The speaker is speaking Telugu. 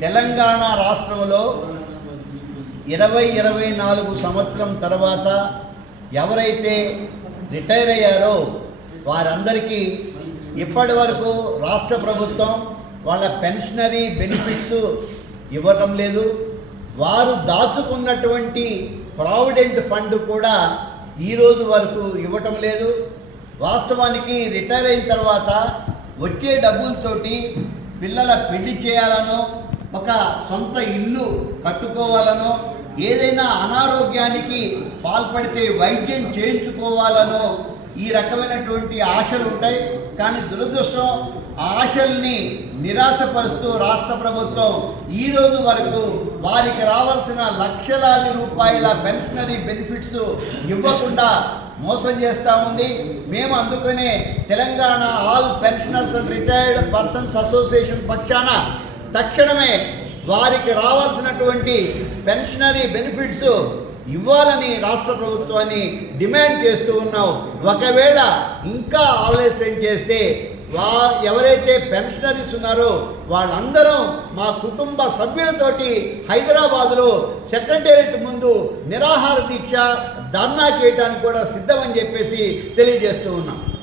తెలంగాణ రాష్ట్రంలో ఇరవై ఇరవై నాలుగు సంవత్సరం తర్వాత ఎవరైతే రిటైర్ అయ్యారో వారందరికీ ఇప్పటి వరకు రాష్ట్ర ప్రభుత్వం వాళ్ళ పెన్షనరీ బెనిఫిట్స్ ఇవ్వటం లేదు. వారు దాచుకున్నటువంటి ప్రావిడెంట్ ఫండ్ కూడా ఈ రోజు వరకు ఇవ్వటం లేదు. వాస్తవానికి రిటైర్ అయిన తర్వాత వచ్చే డబ్బులతోటి పిల్లల పెళ్ళి చేయాలనో ఒక సొంత ఇల్లు కట్టుకోవాలనో ఏదైనా అనారోగ్యానికి పాల్పడితే వైద్యం చేయించుకోవాలనో ఈ రకమైనటువంటి ఆశలు ఉంటాయి. కానీ దురదృష్టం ఆ ఆశల్ని నిరాశపరుస్తూ రాష్ట్ర ప్రభుత్వం ఈరోజు వరకు వారికి రావాల్సిన లక్షలాది రూపాయల పెన్షనరీ బెనిఫిట్స్ ఇవ్వకుండా మోసం చేస్తూ ఉంది. మేము అందుకనే Telangana all pensioners and retired persons association పక్షాన తక్షణమే వారికి రావాల్సినటువంటి పెన్షనరీ బెనిఫిట్స్ ఇవ్వాలని రాష్ట్ర ప్రభుత్వాన్ని డిమాండ్ చేస్తూ ఉన్నాం. ఒకవేళ ఇంకా ఆలస్యం చేస్తే వా ఎవరైతే పెన్షనరీస్ ఉన్నారో వాళ్ళందరం మా కుటుంబ సభ్యులతోటి హైదరాబాదులో సెక్రటేరియట్ ముందు నిరాహార దీక్ష ధర్నా చేయడానికి కూడా సిద్ధమని చెప్పేసి తెలియజేస్తూ ఉన్నాం.